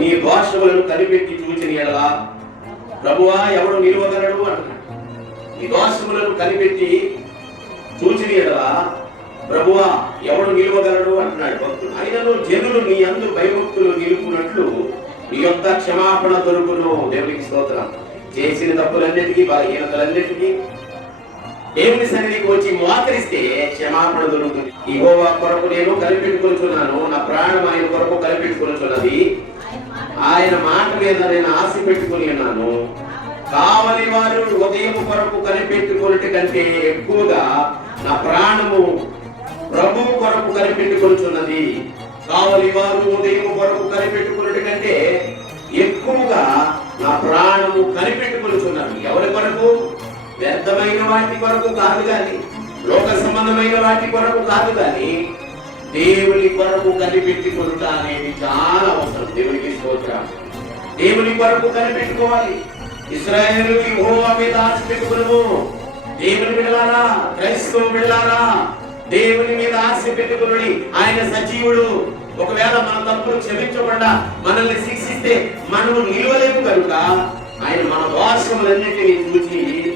నీ దోషములను కనిపెట్టి చూచిన ఎడలా ప్రభువా ఎవడు నిలువగలడు అంటున్నాడు. నీ దోషములను కనిపెట్టి చూచిన ఎడలా ప్రభువా ఎవడు నిలువగలడు అంటున్నాడు భక్తుడు. ఆయనలో జనులు నీ అందు భయభక్తులు నిలుపునట్లు నీ యొక్క క్షమాపణ దొరుకును దేవునికి స్తోత్రం. చేసిన తప్పులన్నిటికీ బలహీనతలన్నిటికీ దేవుని సన్నిధికి వచ్చి మోకరిస్తే క్షమాపణ దొరుకుతుంది. ఇగోవా కొరకు నేను కనిపెట్టుకొనిచున్నాను. నా ప్రాణం ఆయన కొరకు కనిపెట్టుకొనిచున్నది. ఆయన మాట మీద నేను ఆశ పెట్టుకుని ఉన్నాను. కావలి వారు ఉదయం కొరకు కనిపెట్టుకున్నట్టు కంటే ఎక్కువగా నా ప్రాణము ప్రభు కొరకు కనిపెట్టుకొనుచున్నది. కావలి వారు ఉదయం కొరకు కనిపెట్టుకున్నట్టు కంటే ఎక్కువగా నా ప్రాణము కనిపెట్టుకొనిచున్నాను ఎవరి కొరకు? వ్యర్థమైన వాటి కొరకు కాదు కానీ లోక సంబంధమైన వాటి కొరకు కాదు కానీ దేవుని కొరకు కనిపెట్టుకొనుట అనేది చాలా అవసరం. దేవునికి స్తోత్రం. దేవుని కొరకు కనిపెట్టుకోవాలి. ఇస్రాయేలు యెహోవా మీద ఆశ పెట్టుకును దేవుని బిడ్డలారా క్రైస్తవ బిడ్డలారా దేవుని మీద ఆశ పెట్టుకుని ఆయన సజీవుడు. ఒకవేళ మన తప్పులు క్షమించకుండా మనల్ని శిక్షిస్తే మనము నిలవలేము కనుక ఆయన మన దోషములన్నిటినీ చూసి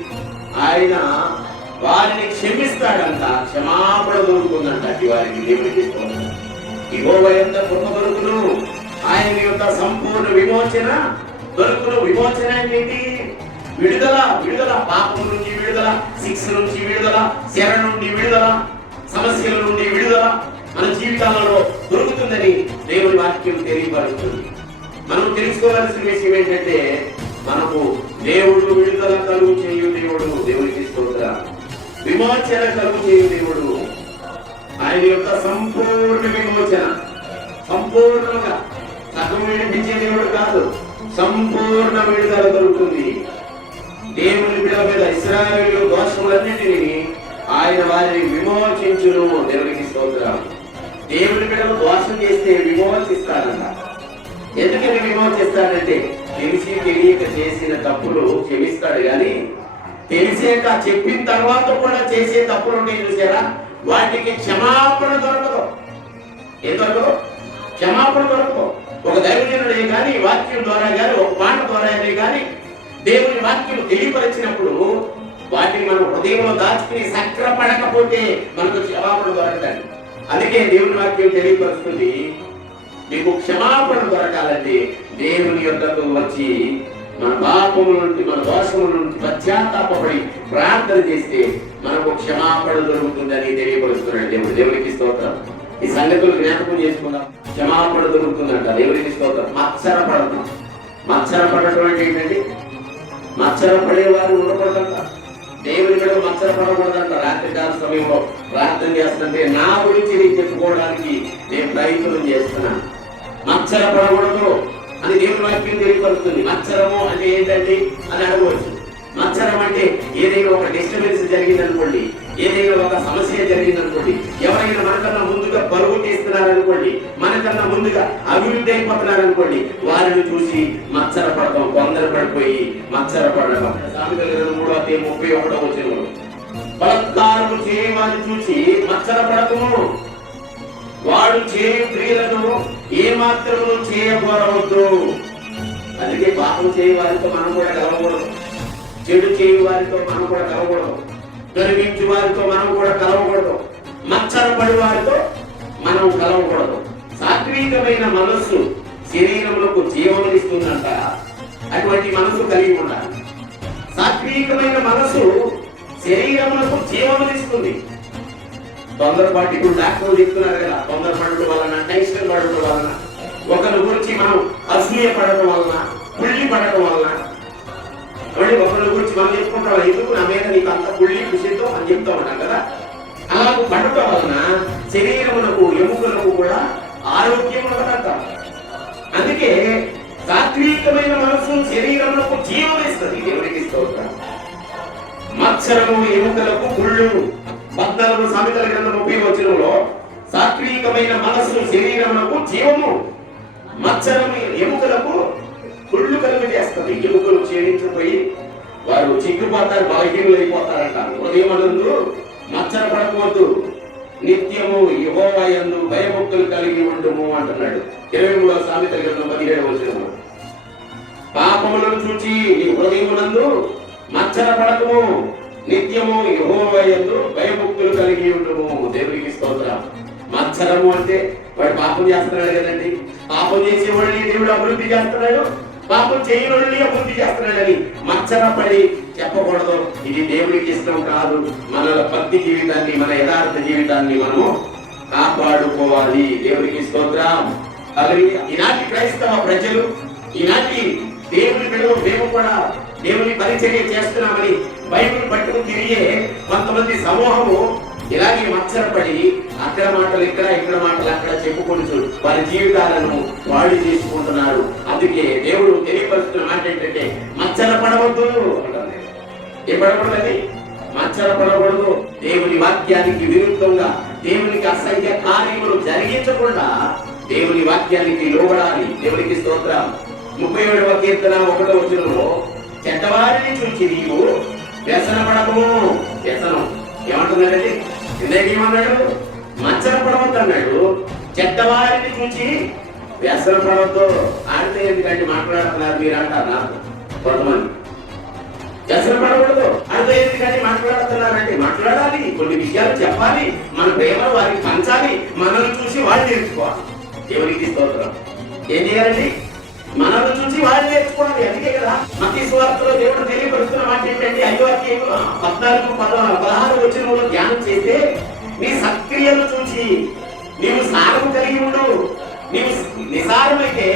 ఆయన వారిని క్షమిస్తాడంట. క్షమాపణ దొరుకుతుందంట. వారికి దేవుడికి స్తోత్రం. యెహోవా యొక్క కృప దొరుకును. ఆయన యొక్క సంపూర్ణ విమోచన దొరుకును. విమోచన ఏంటి? విడుదల విడుదల. పాపం నుంచి విడుదల శిక్ష నుంచి విడుదల శర నుండి విడుదల సమస్యల నుండి విడుదల మన జీవితాలలో దొరుకుతుందని దేవుని వాక్యం తెలియపరుస్తుంది. మనం తెలుసుకోవాల్సిన విషయం ఏంటంటే మనకు దేవుడు విడుదల కలుగు చేయు దేవుడు దేవుడికి స్తోత్ర విమోచన కలుగు చేయు దేవుడు. ఆయన యొక్క సంపూర్ణ విమోచన. సంపూర్ణంగా సగం విడిపించే దేవుడు కాదు. సంపూర్ణ విడుదల దొరుకుతుంది. దేవుని బిడ్డ మీద ఇస్రాయలు దోషములన్నింటినీ ఆయన వారిని విమోచించును దేవునికి స్తోత్రం. దేవుని బిడ్డలు దోషం చేస్తే విమోచిస్తారంట. ఎందుకని విమోచిస్తాడంటే తెలిసి తెలియక చేసిన తప్పులు క్షమిస్తాడు కానీ తెలిసాక చెప్పిన తర్వాత కూడా చేసే తప్పులు ఉంటాయి చూసారా? వాటికి క్షమాపణ దొరకదు. ఏం దొరకదు? క్షమాపణ దొరకదు. ఒక దైవజనుడే కానీ వాక్యం ద్వారా కానీ ఒక పాట ద్వారానే కానీ దేవుని వాక్యం తెలియపరిచినప్పుడు వాటిని మనం హృదయంలో దాచుకుని సక్రపడకపోతే మనకు క్షమాపణ దొరకదండి. అందుకే దేవుని వాక్యం తెలియపరుస్తుంది. మీకు క్షమాపణ దొరకాలంటే దేవుని యొక్కకు వచ్చి మన పాపముల నుండి మన దోషముల నుండి పశ్చాత్తాపడి ప్రార్థన చేస్తే మనకు క్షమాపణ దొరుకుతుందని తెలియపరుస్తున్నాడు దేవుడు. దేవునికి స్తోత్రం. ఈ సంగతులు జ్ఞాపకం చేసుకుందాం. క్షమాపణ దొరుకుతుందంట. దేవునికి స్తోత్రం. మత్సర పడతాం మత్సర పడటం అంటే ఏంటండి? మత్సర పడేవారు ఉండకూడదంట. దేవుని కూడా మత్సర పడకూడదంట. రాత్రి కాల సమయంలో ప్రార్థన చేస్తుంటే నా గురించి నేను చెప్పుకోవడానికి నేను ప్రయత్నం చేస్తున్నాను మత్సర పడకూడదు. అని దేవుని వాక్యం తెలియపరుస్తుంది. మచ్చరము అంటే ఏంటండి అని అడగవచ్చు మచ్చరం అంటే ఏదైనా ఒక డిస్టర్బెన్స్ జరిగింది అనుకోండి ఏదైనా ఒక సమస్య జరిగింది అనుకోండి ఎవరైనా మనకన్నా ముందుగా పరుగు అనుకోండి మనకన్నా ముందుగా అభివృద్ధి అయిపోతున్నారు అనుకోండి వారిని చూసి మచ్చర పడతాం కొందరు పడిపోయి మచ్చర పడడం సామెతలు మూడో అధ్యాయం ముప్పై ఒకటో వచ్చిన బలత్కారము చేయవారిని చూసి మచ్చర పడకము వాడు చేయ క్రియలను ఏ మాత్రము చేయకూడవద్దు. అందుకే పాపం చేయ వారితో మనం కూడా కలవకూడదు. చెడు చేయు వారితో మనం కూడా కలవకూడదు. గర్వించి వారితో మనం కూడా కలవకూడదు. మచ్చరపడి వారితో మనం కలవకూడదు. సాత్వికమైన మనస్సు శరీరములకు జీవమునిస్తుందంట అటువంటి మనసు కలిగి ఉండాలి. సాత్వికమైన మనసు శరీరములకు జీవమునిస్తుంది తొందరపాటు ఇప్పుడు డాక్టర్లు చెప్తున్నారు కదా తొందరపడటం వలన టెన్షన్ పడటం వలన ఒకరి గురించి మనం అసూయ పడటం వలన పుల్లి పడటం వలన. మళ్ళీ ఒకరి గురించి మనం చెప్పుకుంటాం ఎందుకు నా మీద నీకు అంత పుల్లి విషయంతో అని చెప్తా ఉంటాం కదా? అలా పడటం వలన శరీరమునకు ఎముకలకు కూడా ఆరోగ్యం ఉండదంట అందుకే సాత్వికమైన మనసు శరీరములకు జీవమిస్తుంది దేవుడికి స్తోత్రం. మత్సరము ఎముకలకు గుళ్ళు పద్నాలుగు సామెతల గ్రంథం ముప్పై వచనంలో సాత్వికమైన మనస్సు శరీరమునకు జీవము మత్సరము ఎముకలకు కుళ్ళు కలుగు చేస్తుంది. ఎముకలు క్షీణించిపోయి వారు చిక్కుపోతారు బలహీనులు అయిపోతారంట ఉదయమనందు మచ్చర పడకవద్దు. నిత్యము యహోవయందు భయభక్తులు కలిగి ఉండము అంటున్నాడు. ఇరవై మూడవ సామెత గ్రంథం పదిహేడు వచ్చిన పాపములను చూచి నీ హృదయమునందు మచ్చర పడకము నిత్యము యహోవయందు భయభక్తులు కలిగి ఉండము. దేవునికి స్తోత్రం. మత్సరము అంటే వాడు పాపం చేస్తున్నాడు కదండి. పాపం చేసేవాడిని దేవుడు అభివృద్ధి చేస్తున్నాడు. పాపం చేయని అభివృద్ధి చేస్తున్నాడని మచ్చరపడి చెప్పకూడదు. ఇది దేవుడికి ఇష్టం కాదు. మన భక్తి జీవితాన్ని మన యథార్థ జీవితాన్ని మనము కాపాడుకోవాలి. దేవునికి స్తోత్రం. అలాగే ఈనాటి క్రైస్తవ ప్రజలు ఈనాటి దేవుని బిడ్డలు మేము కూడా దేవుని పరిచర్య చేస్తున్నామని బైబిల్ పట్టుకుని తిరిగే కొంతమంది సమూహము ఇలాగే మత్సరపడి అక్కడ మాటలు ఇక్కడ ఇక్కడ మాటలు అక్కడ చెప్పుకుంటూ వారి జీవితాలను వాడి చేసుకుంటున్నారు. అందుకే దేవుడు తెలియపరుస్తున్న మాట ఏంటంటే మచ్చల పడవద్దు ఏ పడకూడదు మచ్చల పడకూడదు దేవుని వాక్యానికి విరుద్ధంగా దేవునికి అసహ్య కార్యములు జరిగించకుండా దేవుని వాక్యానికి లోబడాలి. దేవునికి స్తోత్రం. ముప్పై ఏడవ కీర్తన ఒకటో వచనంలో చెడ్డవారిని చూచి నీవు వ్యసన పడకము వ్యసనం ఏమంటున్నాడండి? ఇందాక ఏమన్నాడు? మచ్చర పడవద్దు అన్నాడు చెడ్డవారిని చూచి వ్యసన పడవద్దు. ఆడితే ఎందుకంటే మాట్లాడుతున్నారు మీరు అంటారు నాకు కొంతమంది. వ్యసన పడకూడదు. అంటే ఎందుకంటే మాట్లాడుతున్నారంటే మాట్లాడాలి కొన్ని విషయాలు చెప్పాలి మన ప్రేమను వారికి పంచాలి మనల్ని చూసి వాళ్ళు నేర్చుకోవాలి. ఎవరికి స్తోత్రం? ఏం చేయాలండి? మనల చూసి వాళ్ళు నేర్చుకోవాలి అందుకే కదా. మతి స్వార్థలో దేవుడు తెలియపరుస్తున్న మాట ఏంటంటే అయ్యో పద్నాలుగు పదహారు వచ్చిన ధ్యానం చేస్తే నీ సక్రియలు చూసి నీవు సారము కలిగి ఉండు. నీవు నిసారమైతే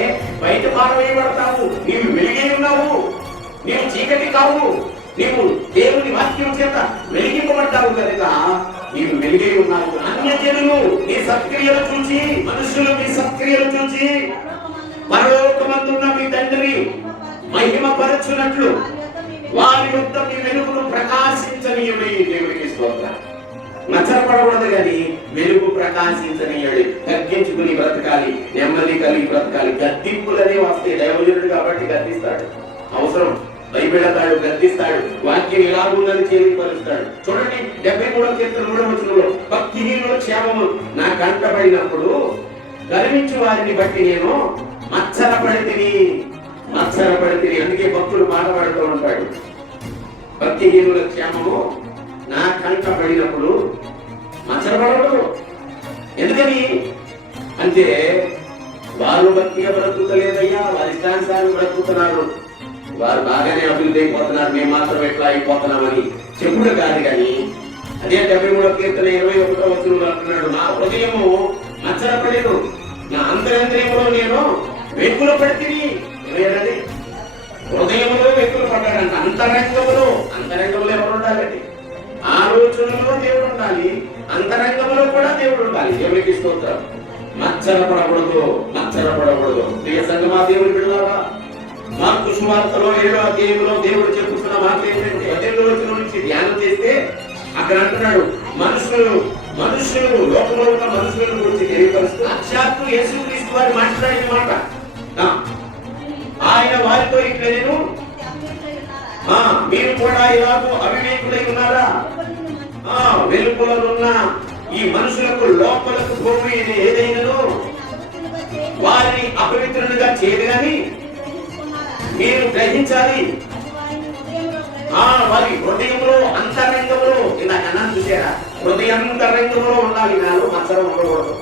బయట పారవేయబడతావు నీవు వెలిగే ఉన్నావు. నీవు చీకటి కావు. నీవు దేవుని వాక్యం చేత వెలిగింపబడ్డావు కనుక నీవు వెలిగే ఉన్నావు. అన్యజనులు నీ సత్క్రియలు చూసి మనుషులు నీ సత్క్రియలు చూసి పరలోకమందున్న మీ తండ్రి మహిమ పరచునట్లు వారి యొక్క మీ వెలుగును ప్రకాశించనీయుడి దేవుడికి స్తోత్రం. నచ్చపడకూడదు కానీ వెలుగు ప్రకాశించనీయుడి తగ్గించుకుని బ్రతకాలి నెమ్మది కలిగి బ్రతకాలి. గద్దింపులనే వస్తాయి దైవజనుడు కాబట్టి గద్దిస్తాడు. అవసరం. భయపెడతాడు గద్దిస్తాడు. వాక్యం ఎలాగుందని తెలియపరుస్తాడు చూడండి డెబ్బై మూడో కీర్తన మూడవ వచనంలో భక్తిహీనుల క్షేమము నా కంటపడినప్పుడు గర్వించు వారిని బట్టి నేను మత్సరపడితిని మత్సరపడితిని అందుకే భక్తులు పాట ఉంటాడు భక్తిహీనుల క్షేమము నా కంట పడినప్పుడు మత్సరపడకూడదు ఎందుకని? అంటే వారు భక్తిగా బ్రతుకుతలేదయ్యా. వారి ఇష్టానుసారం బ్రతుకుతున్నారు. వారు బాగానే అభివృద్ధి అయిపోతున్నారు. మేము మాత్రం ఎట్లా అయిపోతున్నామని చెప్పుడు కాదు కానీ అదే డెబ్బై మూడో కీర్తన ఇరవై ఒకటో వచ్చిన అంటున్నాడు. నా హృదయము మచ్చరపడేను నా అంతరంద్రియములో నేను వెక్కుల పెడితే ఏమయ్యాడండి హృదయంలో వెక్కులు పడ్డాడంట. అంతరంగంలో అంతరంగంలో ఎవరు ఉండాలండి ఆలోచనలో దేవుడు ఉండాలి అంతరంగంలో కూడా దేవుడు ఉండాలి దేవుడికి స్తోత్రం మచ్చరపడకూడదు మచ్చరపడకూడదు ప్రియ సంగమా దేవుడు బిడ్డలారా మార్కు సువార్తలో ఏడో అధ్యాయంలో దేవుడు చెప్పుతున్న మాట ఏంటంటే పన్నెండు రోజుల నుంచి ధ్యానం చేస్తే అక్కడ అంటున్నాడు మనుషులు మనుషులు లోకంలో ఉన్న మనుషులను గురించి తెలియపరుస్తూ సాక్షాత్తు యేసుక్రీస్తు వారు మాట్లాడిన మాట ఆయన వారితో ఇట్లా నేను ఆ, మీరు కూడా ఇలాగో అవివేకులై ఉన్నారా? ఆ ఈ మనుషులకు లోపలకు భూమి ఏదైనా వారిని అపవిత్రులుగా చేయదు కానీ మీరు గ్రహించాలి. ఆ వారి హృదయంలో అంతరంగంలో ఇందాక అన్నాను చూసారా? హృదయంతరంగంలో ఉండాలి. నాలో మత్సరం ఉండకూడదు.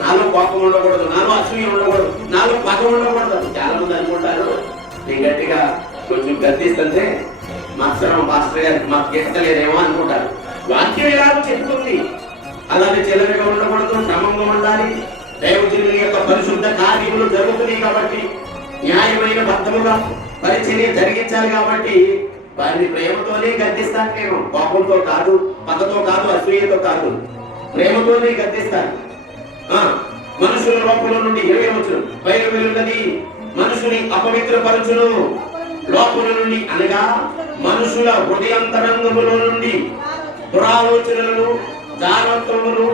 నాలో కోపం ఉండకూడదు నాలో అసూయ ఉండకూడదు నాలో పగ ఉండకూడదు. చాలా మంది అనుకుంటారు నేను గట్టిగా కొంచెం గర్దిస్తుంటే మత్సరం మాస్టర్ గారికి మాకు ఎక్కలేదేమో అనుకుంటారు. వాక్యం ఎలా చెప్తుంది? అలాగే చెల్లెగా ఉండకూడదు క్రమంగా ఉండాలి. దైవజనుల యొక్క పరిశుద్ధ కార్యములు జరుగుతున్నాయి కాబట్టి న్యాయమైన బద్ధముగా పరిచర్య జరిగించాలి కాబట్టి వారిని ప్రేమతోనే గర్దిస్తాను నేను. కోపంతో కాదు పగతో కాదు అసూయతో కాదు. ప్రేమతోనే గర్దిస్తాను మనుషుల లోపల నుండి ఇరవై వచ్చిన బయలు వెలున్నది మనుషుని అపవిత్రపరచును. లోపల నుండి అనగా మనుషుల హృదయంతరంగములో నుండి దురాలోచనలను దానత్వమును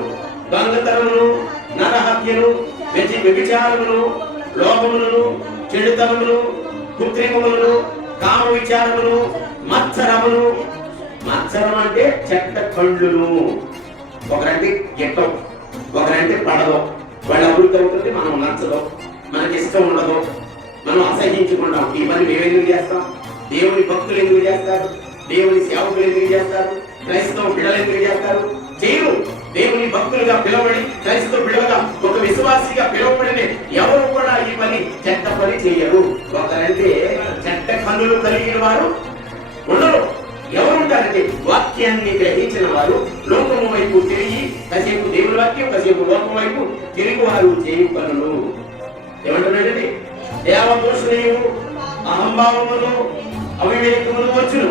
దొంగతనమును నరహత్యను వ్యతి వ్యభిచారమును లోపములను చెడుతనమును కృత్రిమములను కామ విచారమును మత్సరమును. మత్సరం అంటే చెట్ట కళ్ళును. ఒకరంటే గిట్టం. ఒకరంటే పడదు. వాళ్ళ అభివృద్ధి అవుతుంది మనం నచ్చదు. మనకి ఇష్టం ఉండదు. మనం అసహించుకుంటాం ఈ పని మేము ఎందుకు చేస్తాం? దేవుని భక్తులు ఎందుకు చేస్తారు? దేవుని సేవకులు ఎందుకు చేస్తారు? క్రైస్తవ బిడలు ఎందుకు చేస్తారు? చేయరు దేవుని భక్తులుగా పిలవబడి క్రైస్తవ బిడలుగా ఒక విశ్వాసిగా పిలవబడిన ఎవరు కూడా ఈ పని చెడ్డ పని చేయరు. ఒకరంటే చెడ్డ కన్నులు కలిగిన వారు ఉండరు. ఎవరు ఉంటారంటే వాక్యాన్ని గ్రహించిన వారు లోకము వైపు తిరిగి కాసేపు దేవుని వాక్యం కాసేపు లోకం వైపు తిరిగి వారు చేయు పనులు ఏమంటున్నాడండి దేవదోషణీయు అహంభావమును అవివేకమును వచ్చును.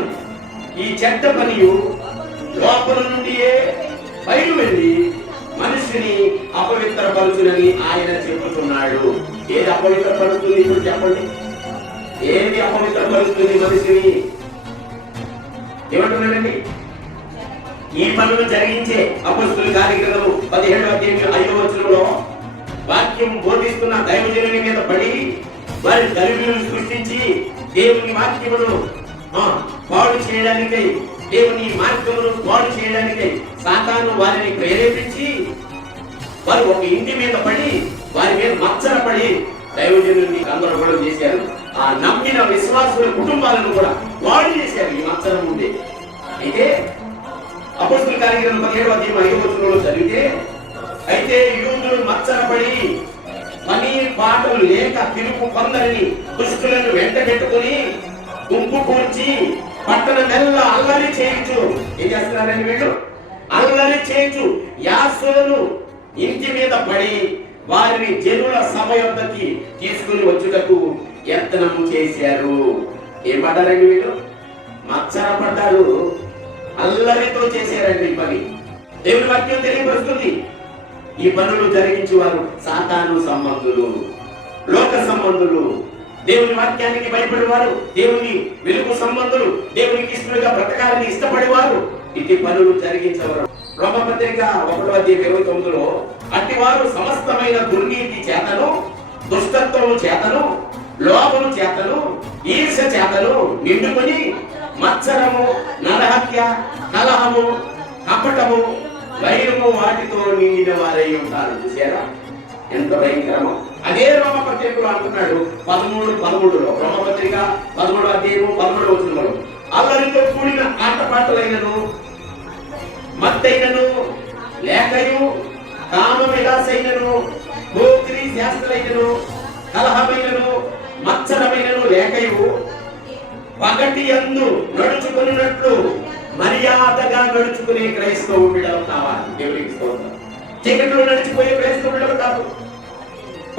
ఈ చెడ్డ పనియు లోపల నుండియే బయలు వెళ్ళి మనిషిని అపవిత్రపరుచునని ఆయన చెబుతున్నాడు ఏది అపవిత్రపరుస్తుంది ఇప్పుడు చెప్పండి? ఏది అపవిత్రపరుస్తుంది మనిషిని? ఏమంటున్నాడండి ఈ పనులు జరిగించే అపస్తుల కార్యక్రమం పదిహేడు అధ్యాయం ఐదవ వచనంలో వాక్యం బోధిస్తున్న దైవజనుని మీద పడి వారి దరిద్రులను సృష్టించి దేవుని వాక్యమును పాడు చేయడానికై దేవుని మార్గమును పాడు చేయడానికై సాతాను వారిని ప్రేరేపించి వారు ఒక ఇంటి మీద పడి వారి మీద మచ్చర పడి దైవజనుని గందరగోళం చేశారు. ఆ నమ్మిన విశ్వాసుల కుటుంబాలను కూడా వాడు చేశారు ఈ మచ్చరం ఉండే అయితే అపస్తుల కార్యక్రమం పదిహేడు అధ్యయం ఐదు వచనంలో చదివితే అయితే యూదులు మచ్చనబడి పని పాటలు లేక తిరుపు కొందరిని దుష్టులను వెంట పెట్టుకుని గుంపు కూర్చి పట్టణ నెల అల్లరి చేయించు. ఏం చేస్తున్నారని వీళ్ళు? అల్లరి చేయించు. యాసులను ఇంటి మీద పడి వారిని జనుల సభ యొద్దకి తీసుకుని వచ్చుటకు యత్నం చేశారు. ఏం పడ్డారండి వీళ్ళు? మచ్చన పడ్డారు అల్లరితో చేశారండి ఈ పని. దేవుని వాక్యం తెలియపరుస్తుంది. ఈ పనులు జరిగించి వారు సాతాను సంబంధులు లోక సంబంధులు. దేవుని వాక్యానికి భయపడేవారు దేవుని వెలుగు సంబంధులు దేవునికి ఇష్టలుగా బ్రతకాలని ఇష్టపడేవారు. ఇది పనులు జరిగించేవారు. రోమపత్రిక ఒకటో అధ్యాయం ఇరవై తొమ్మిదిలో అట్టివారు సమస్తమైన దుర్నీతి చేతను దుష్టత్వము చేతను లోపము చేతను ఈర్ష చేతను నిండుకొని మత్సరము నరహత్య కలహము కపటము వైరము వాటితో నిండిన వారై ఉంటారు. చూసారా ఎంత భయంకరమో. అదే రోమపత్రికలో అంటున్నాడు. పదమూడు పదమూడులో. రోమపత్రిక పదమూడు అధ్యాయము పదమూడు వచ్చిన అల్లరితో కూడిన ఆటపాటలైనను మత్తైనను లేఖయు కామ విలాసైనను గోత్రి శాస్త్రైనను కలహమైనను మత్సరమైనను లేఖయు ఒకటి ఎందు నడుచుకున్నట్లు మర్యాదగా నడుచుకునే క్రైస్తవ కావాలి. దేవునికి స్తోత్రం. చీకట్లో నడిచిపోయే క్రైస్తవ కాదు.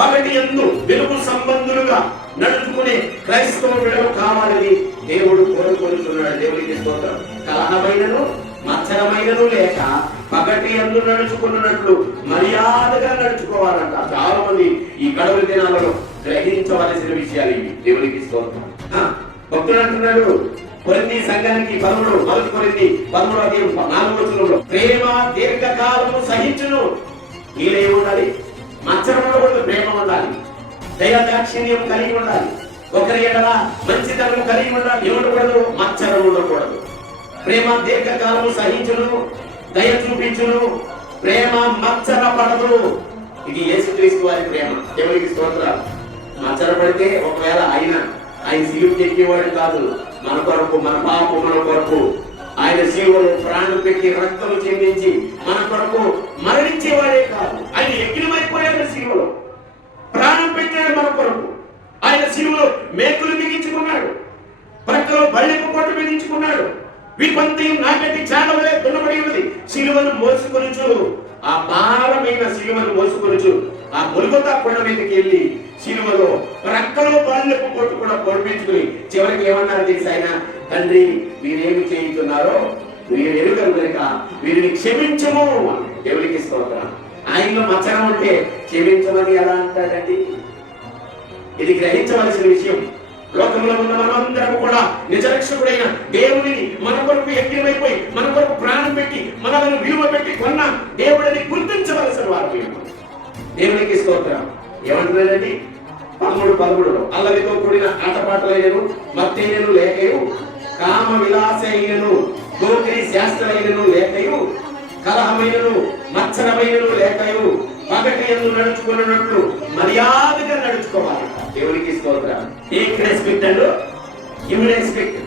ఒకటి ఎందు వెలుగు సంబంధులుగా నడుచుకునే క్రైస్తవ బిడ్డలు కావాలని దేవుడు కోరుకుంటున్నాడు దేవునికి స్తోత్రం. కలహమైనను మత్సరమైనను లేక పగటి ఎందు నడుచుకున్నట్లు మర్యాదగా నడుచుకోవాలంట. చాలా మంది ఈ గడువు దినాలలో గ్రహించవలసిన విషయాలు ఇవి. దేవునికి స్తోత్రం. భక్తుడు అంటున్నాడు కొరింది సంఘానికి పదమూడు మొదటి కొరింది పదమూడు అధ్యాయం నాలుగు వచనంలో ప్రేమ దీర్ఘకాలము సహించును. నీలో ఉండాలి. మచ్చరం ఉండకూడదు ప్రేమ ఉండాలి. దయ దాక్షిణ్యం కలిగి ఉండాలి. ఒకరి ఎడల మంచితనం కలిగి ఉండాలి. ఏముండకూడదు? మచ్చరం ఉండకూడదు. ప్రేమ దీర్ఘకాలము సహించును దయ చూపించును. ప్రేమ మచ్చర పడదు. ఇది యేసుక్రీస్తు వారి ప్రేమ. దేవునికి స్తోత్రాలు. మచ్చర పడితే ఒకవేళ అయినా ఆయన సిలువు ఎక్కేవాడు కాదు. మన కొరకు మన పాపం మన కొరకు. ఆయన శివుడు ప్రాణం పెట్టి రక్తము చెందించి మన కొరకు మరణించేవాడే కాదు. ఆయన ఎక్కినమైపోయాడు శివుడు ప్రాణం పెట్టాడు మన కొరకు. ఆయన శిలువలో మేకులు బిగించుకున్నాడు. ప్రక్కలో బళ్ళెపు కొట్టు బిగించుకున్నాడు. విపంతియం నాగటి చాలవలే దున్నబడి ఉన్నది. శిలువను మోసుకొనుచు ఆ భారమైన శిలువను మోసుకొనుచు ఆ ములుగొత కొండ మీదకి వెళ్ళి శిలువలో ప్రక్కలో బళ్ళెపు కొట్టు కూడా పొడిపించుకుని చివరికి ఏమన్నారు తెలుసు ఆయన? తండ్రి మీరేమి చేయుతున్నారో మీరు ఎరుగరు కనుక వీరిని క్షమించము. దేవునికి స్తోత్రం. ఆయనలో మచ్చనం ఉంటే క్షమించమని ఎలా అంటాడండి ఇది గ్రహించవలసిన విషయం. లోకంలో ఉన్న మనమందరం కూడా నిజరక్షకుడైన దేవుని మన కొరకు యజ్ఞమైపోయి మన కొరకు ప్రాణం పెట్టి మనలను విలువ పెట్టి కొన్న దేవుడిని గుర్తించవలసిన వారు మేము. దేవునికి స్తోత్రం. ఏమంటున్నాడండి పదమూడు పదమూడులో. అల్లరితో కూడిన ఆటపాటలైనను మత్తైనను లేకయు కామ విలాసైనను గోకరి శాస్త్రమైనను లేకయు కలహమైనను మచ్చరమైనను లేకయు పగటియను నడుచుకున్నట్లు మర్యాదగా నడుచుకోవాలి. దేవునికి స్తోత్రం. Take respect and give respect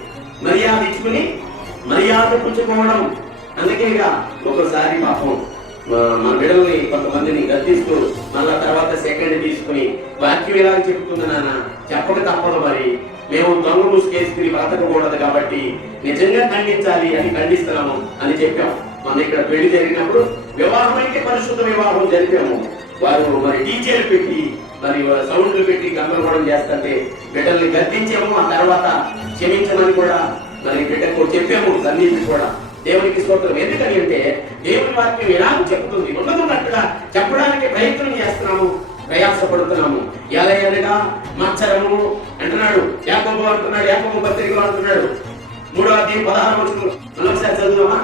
మర్యాద ఇచ్చుకుని మర్యాద పుచ్చుకోవడం. అందుకేగా ఒకసారి పాపం. మా బిడ్డల్ని కొంతమందిని గద్దిస్తూ మళ్ళా తర్వాత సెకండ్ తీసుకుని వాక్యం ఎలా చెప్తుంది నాన్న. చెప్పక తప్పదు మరి. మేము దొంగ ముసుకేసుకుని బ్రతకకూడదు కాబట్టి నిజంగా ఖండించాలి అని ఖండిస్తున్నాము అని చెప్పాం. మన ఇక్కడ పెళ్ళి జరిగినప్పుడు వివాహం అయితే పరిశుద్ధ వివాహం జరిపాము. వారు మరి డీజేలు పెట్టి మరి సౌండ్లు పెట్టి గందరగోళం చేస్తుంటే బిడ్డల్ని గద్దించాము. ఆ తర్వాత క్షమించమని కూడా మరి బిడ్డకు చెప్పాము. సన్నిధి కూడా దేవునికి స్తోత్రం. ఎందుకని అంటే దేవుని వాక్యం ఎలా చెప్తుంది ఉన్నదన్నట్టుగా చెప్పడానికి ప్రయత్నం చేస్తున్నాము ప్రయాసపడుతున్నాము. ఎలా అనగా మచ్చరము అంటున్నాడు యాకోబు అంటున్నాడు యాకోబు పత్రికలో అంటున్నాడు. మూడో అధ్యాయం పదహారు వచ్చిన మరొకసారి చదువుదామా?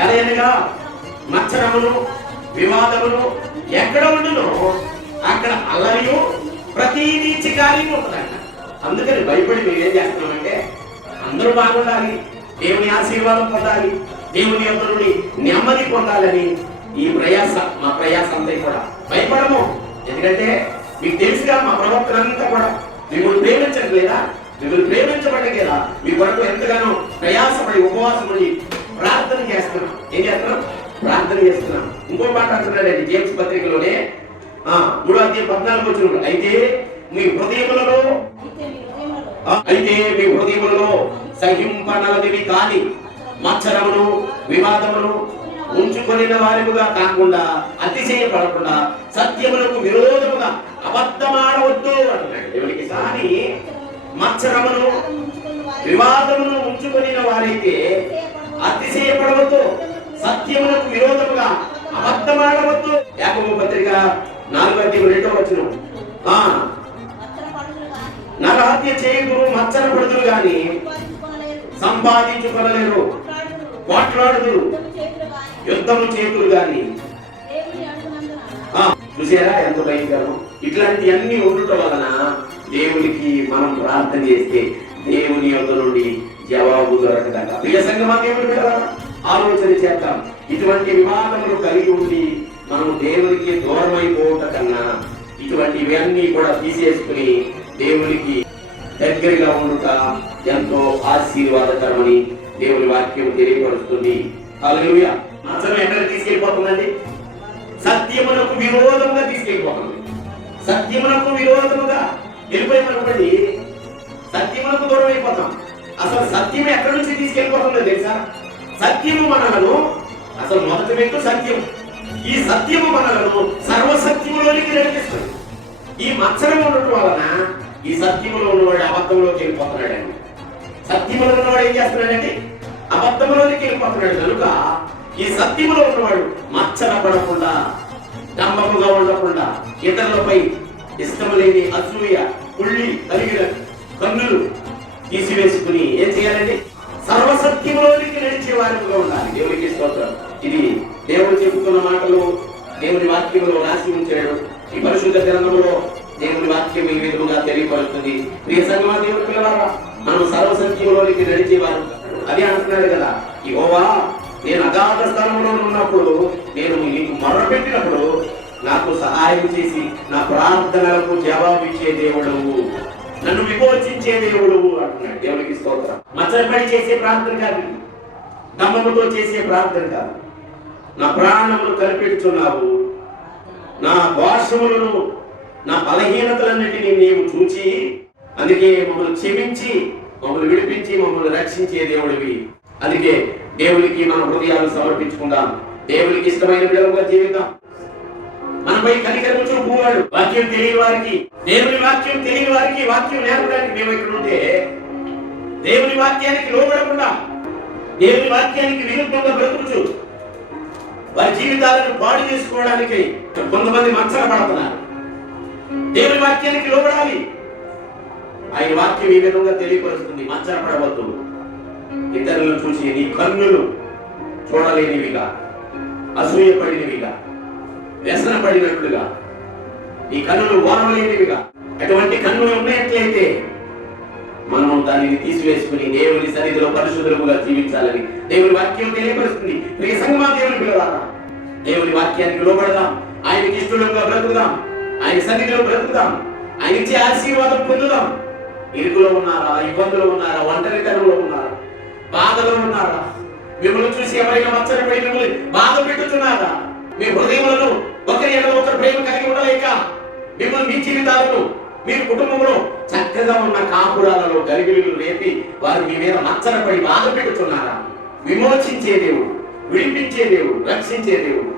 ఎలా అనగా మచ్చరమును వివాదమును ఎక్కడ ఉండునో అక్కడ అల్లరియు ప్రతి నీచి ఉంటుందంట. అందుకని భయపడి మేము ఏం చేస్తున్నామంటే అందరూ బాగుండాలి. దేవుని ఆశీర్వాదం పొందాలి. దేవుని యొక్క నుండి నెమ్మది పొందాలని ఈ ప్రయాస మా ప్రయాస అంతా కూడా భయపడము. ఎందుకంటే మీకు తెలుసుగా మా ప్రవక్తలంతా కూడా. మిమ్మల్ని ప్రేమించట్లేదా? మిమ్మల్ని ప్రేమించబడలేదా? మీ కొరకు ఎంతగానో ప్రయాసపడి ఉపవాసం ఉండి ప్రార్థన చేస్తున్నాం. ఏం చేస్తున్నాం? ప్రార్థన చేస్తున్నాం. ఇంకో మాట అంటున్నాడండి జేమ్స్ పత్రికలోనే. ఆ మూడో అధ్యాయం పద్నాలుగు వచ్చిన అయితే మీ హృదయములలో అయితే మీ హృదయములలో సహింపనలవి కాని మత్సరమును వివాదమును ఉంచుకొనిన వారిగా కాకుండా అతిశయపడకుండా సత్యములకు విరోధముగా అబద్ధమాడవద్దు అంటున్నాడు. దేవునికి సాని వివాదమును ఉంచుకొనిన వారైతే అతిశయపడవద్దు సత్యములకు విరోధముగా అబద్ధమాడవద్దు. యాకబు పత్రిక నాలుగు అధ్యాయం రెండో వచ్చిన ఆ నరహత్య చేయకురు మచ్చర పడుతులు కానీ సంపాదించుకోలేరు మాట్లాడదు. యుద్ధము చేతులు గాని. చూసారా ఎంత భయంకరం? ఇట్లాంటి అన్ని ఉండటం వలన దేవునికి మనం ప్రార్థన చేస్తే దేవుని యొక్క నుండి జవాబు దొరకదట. ప్రియ సంగమా దేవుడు కదా ఆలోచన చేద్దాం. ఇటువంటి వివాదములు కలిగి ఉండి మనం దేవునికి దూరమైపోవట కన్నా ఇటువంటి ఇవన్నీ కూడా తీసేసుకుని దేవునికి దగ్గరగా ఉండుట ఎంతో ఆశీర్వాదకరమని దేవుని వాక్యం తెలియపరుస్తుంది. హల్లెలూయా. మాత్రం ఎక్కడ తీసుకెళ్ళిపోతుందండి? సత్యమునకు విరోధముగా తీసుకెళ్ళిపోతుంది. సత్యమునకు విరోధముగా వెళ్ళిపోయినటువంటి సత్యమునకు దూరం అయిపోతాం. అసలు సత్యం ఎక్కడి నుంచి తీసుకెళ్ళిపోతుందో తెలుసా? సత్యము మనలను అసలు మొదటి వ్యక్తి సత్యం ఈ సత్యము మనలను సర్వసత్యములోనికి నడిపిస్తుంది. ఈ మత్సరం ఉండటం వలన ఈ సత్యములో ఉన్నవాడు అబద్ధంలోకి వెళ్ళిపోతున్నాడండి. సత్యములో ఉన్నవాడు ఏం చేస్తున్నాడండి? అబద్ధంలోకి వెళ్ళిపోతున్నాడు. కనుక ఈ సత్యములో ఉన్నవాడు మచ్చర పడకుండా నమ్మకంగా ఉండకుండా ఇతరులపై ఇష్టం లేని అసూయ కుళ్ళి కలిగిన కన్నులు తీసివేసుకుని ఏం చేయాలండి? సర్వసత్యములోనికి నడిచే వారిగా ఉండాలి. దేవునికి స్తోత్రం. ఇది దేవుడు చెప్పుకున్న మాటలు దేవుని వాక్యంలో రాసి ఉంచాడు. ఈ పరిశుద్ధ గ్రంథంలో దేవుని వాక్యం ఈ విధంగా తెలియపడుతుంది ప్రియ సంగమా దేవుని పిల్లలారా మనం సర్వసత్యంలోనికి నడిచేవారు. అది అంటున్నాడు కదా యోవా నేను అగాధ స్థలంలో ఉన్నప్పుడు నేను నీకు మొరపెట్టినప్పుడు నాకు సహాయం చేసి నా ప్రార్థనలకు జవాబు ఇచ్చే దేవుడు. నన్ను విమోచించే దేవుడు అంటున్నాడు. దేవునికి స్తోత్రం. మచ్చపై చేసే ప్రార్థన కాదు దమ్మముతో చేసే ప్రార్థన కాదు. నా ప్రాణములు కనిపెడుచున్నావు. నా దోషములను నా బలహీనతలన్నిటినీ నీవు చూచి అందుకే మమ్మల్ని క్షమించి మమ్మల్ని విడిపించి మమ్మల్ని రక్షించే దేవుడివి. అందుకే దేవునికి మన హృదయాలు సమర్పించుకుందాం. దేవునికి ఇష్టమైన విధంగా జీవితం మనపై కనికరము చూపువాడు. వాక్యం తెలియని వారికి దేవుని వాక్యం తెలియని వారికి వాక్యం నేర్పడానికి మేము ఇక్కడ ఉంటే దేవుని వాక్యానికి లోబడకుండా దేవుని వాక్యానికి విరుద్ధంగా బ్రతుకుచు వారి జీవితాలను పాడు చేసుకోవడానికి కొంతమంది మచ్చల పడుతున్నారు. దేవుని వాక్యానికి లోబడాలి. ఆయన వాక్యం ఈ విధంగా తెలియపరుస్తుంది? మచ్చల పడవద్దు. ఇతరులను చూసి నీ కన్నులు చూడలేనివిగా అసూయపడినవిగా వ్యసన పడినట్లుగా నీ కన్నులు ఓరవలేనివిగా అటువంటి కన్నులు ఉన్నట్లయితే మనం దానిని తీసివేసుకుని దేవుని సన్నిధిలో పరిశుద్ధముగా జీవించాలని దేవుని వాక్యం తెలియపరుస్తుంది. ప్రియ సంగమా దేవుని పిల్లలారా దేవుని వాక్యానికి లోబడదాం. ఆయనకి ఇష్టలుగా బ్రతుకుదాం. ఆయన సన్నిధిలో బ్రతుకుదాం ఆయన ఇచ్చే ఆశీర్వాదం పొందుదాం ఇరుకులో ఉన్నారా? ఇబ్బందులు ఉన్నారా? ఒంటరితనంలో ఉన్నారా? బాధలో ఉన్నారా? మిమ్మల్ని చూసి ఎవరైనా మచ్చరిపై మిమ్మల్ని బాధ పెట్టుతున్నారా? మీ హృదయములను ఒకరి ఎడలో ఒకరు ప్రేమ కలిగి ఉండలేక మిమ్మల్ని మీ జీవితాలను మీ కుటుంబంలో చక్కగా ఉన్న కాపురాలలో గరిగిలు లేపి వారు మీ మీద మచ్చరపడి బాధ పెడుతున్నారా విమోచించే దేవుడు విడిపించే దేవుడు రక్షించే దేవుడు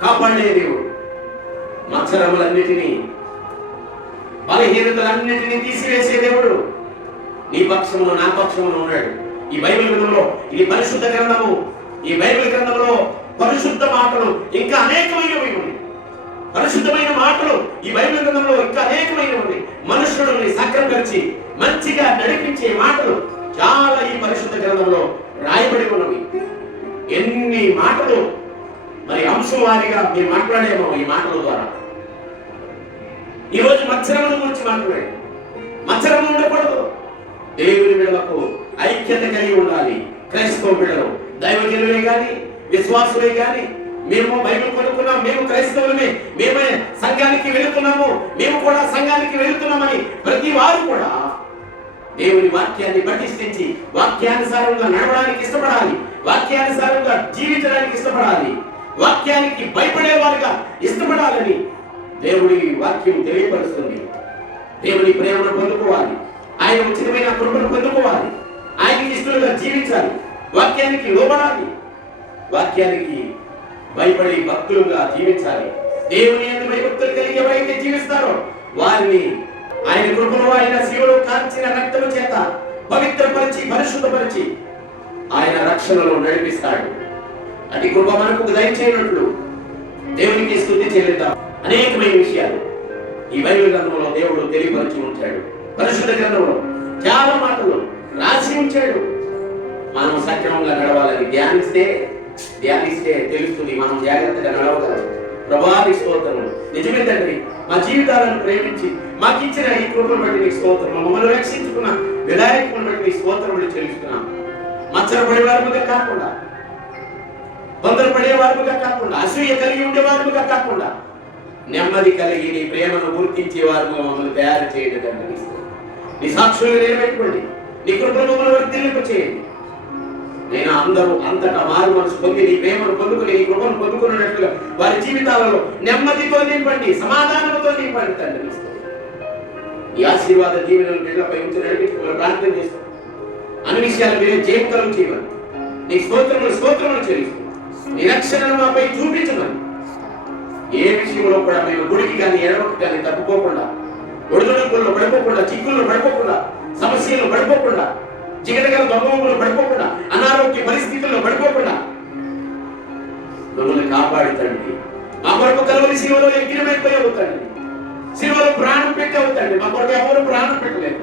కాపాడే దేవుడు. మత్సరములన్నిటినీ బలహీనతలన్నిటినీ తీసివేసే దేవుడు. నీ పక్షమును నా పక్షమును ఉన్నాడు. ఈ బైబిల్ గ్రంథంలో ఇది పరిశుద్ధ గ్రంథము. ఈ బైబిల్ గ్రంథంలో పరిశుద్ధ మాటలు ఇంకా అనేకమైనవి ఉన్నాయి. పరిశుద్ధమైన మాటలు ఈ బైబిల్ గ్రంథంలో ఇంకా అనేకమైనవి ఉన్నాయి. మనుషులని సక్రపరిచి మంచిగా నడిపించే మాటలు చాలా ఈ పరిశుద్ధ గ్రంథంలో రాయబడి ఉన్నవి. ఎన్ని మాటలు మరి అంశం వారిగా మీరు మాట్లాడేమో ఈ మాటల ద్వారా. ఈ రోజు మత్సరముల గురించి మాట్లాడే మత్సరము ఉండకూడదు. దేవుని బిడలకు ఐక్యత కలిగి ఉండాలి. క్రైస్తవ బిడలు దైవజనులే కానీ విశ్వాసులే కానీ మేము బైబిల్ కొనుక్కున్నాం మేము క్రైస్తవులమే మేమే సంఘానికి వెళుతున్నాము మేము కూడా సంఘానికి వెళుతున్నామని ప్రతి వారు కూడా దేవుని వాక్యాన్ని పఠిష్ఠించి వాక్యానుసారంగా నడవడానికి ఇష్టపడాలి. వాక్యానుసారంగా జీవించడానికి ఇష్టపడాలి. వాక్యానికి భయపడేవారుగా ఇష్టపడాలని దేవుడి వాక్యం తెలియపరుస్తుంది. దేవుని ప్రేమను పొందుకోవాలి. ఆయన ఉచితమైన కృపను పొందుకోవాలి. ఆయనకి ఇష్టలుగా జీవించాలి. వాక్యానికి లోబడాలి. వాక్యానికి భయపడి భక్తులుగా జీవించాలి. దేవుని అందు భయభక్తులు కలిగి ఎవరైతే జీవిస్తారో వారిని ఆయన కృపలో ఆయన శివులు కాల్చిన రక్తము చేత పవిత్రపరిచి పరిశుద్ధపరిచి ఆయన రక్షణలో నడిపిస్తాడు. అటు కృప మనకు దయచేయనట్లు దేవునికి స్థుతి చెల్లిద్దాం. అనేకమైన విషయాలు ఈ బైబిల్ గ్రంథంలో దేవుడు తెలియపరిచి ఉంచాడు. పరిశుద్ధ గ్రంథంలో చాలా మాటలు రాసి ఉంచాడు. మనం సక్రమంగా నడవాలని ధ్యానిస్తే ధ్యానిస్తే తెలుస్తుంది మనం జాగ్రత్తగా నడవగలం. ప్రభావి స్తోత్రములు. నిజమే తండ్రి మా జీవితాలను ప్రేమించి మాకు ఇచ్చిన ఈ కృపను బట్టి నీకు స్తోత్రం మమ్మల్ని రక్షించుకున్న విధాయకులను బట్టి నీ స్తోత్రములు చెల్లిస్తున్నాం. మచ్చరపడే వారుగా కాకుండా తొందరపడే వారుగా కాకుండా అసూయ కలిగి ఉండే వారుగా కాకుండా నెమ్మది కలిగి నీ ప్రేమను గుర్తించే వారుగా మమ్మల్ని తయారు చేయడం నీ సాక్షులు నిలబెట్టుకోండి నీ కృపను మమ్మల్ని చేయండి నేను అందరూ అంతటా మారు మనసు పొంది నీ ప్రేమను పొందుకుని నీ కృపను పొందుకున్నట్లుగా వారి జీవితాలలో నెమ్మదితో నింపండి సమాధానంతో నింపండి తండ్రి ఈ ఆశీర్వాద జీవనం నీళ్ళపై ఉంచి ప్రార్థన చేస్తాం అన్ని విషయాలు మీరే జీవితం కలుగు చేయమని నీ స్తోత్రములు స్తోత్రములు చెల్లిస్తూ నీ మాపై చూపించున్నాను ఏ విషయంలో కూడా మేము గుడికి కానీ ఎడవకి కానీ తప్పుకోకుండా ఒడిదుడుకుల్లో పడిపోకుండా చిక్కుల్లో పడిపోకుండా సమస్యలు పడిపోకుండా జిగటగల దొంగములు పడిపోకుండా అనారోగ్య పరిస్థితుల్లో పడిపోకుండా మమ్మల్ని తండ్రి. మా కొరకు కలువరి శివలో ఎక్కినమైపోయి అవుతండి శివలో ప్రాణం పెట్టి అవుతండి మా కొరకు ఎవరు ప్రాణం పెట్టలేదు.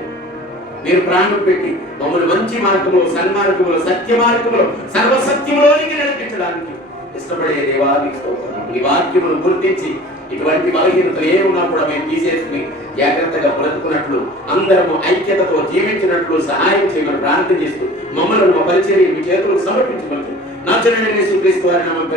మీరు ప్రాణం పెట్టి మమ్మల్ని మంచి మార్గంలో సన్మార్గంలో సత్య మార్గంలో సర్వసత్యంలోనికి నడిపించడానికి ఇష్టపడే దేవానికి స్తోత్రం. ఈ వాక్యమును గుర్తించి ఇటువంటి బలహీనతలు ఏ ఉన్నా కూడా మేము తీసేసుకుని జాగ్రత్తగా బ్రతుకున్నట్లు అందరము ఐక్యతతో జీవించినట్లు సహాయం చేయమని ప్రార్థన చేస్తూ మమ్మల్ని మా పరిచర్య మీ చేతులకు సమర్పించవచ్చు నా చిన్న క్రీస్తు వారి నామం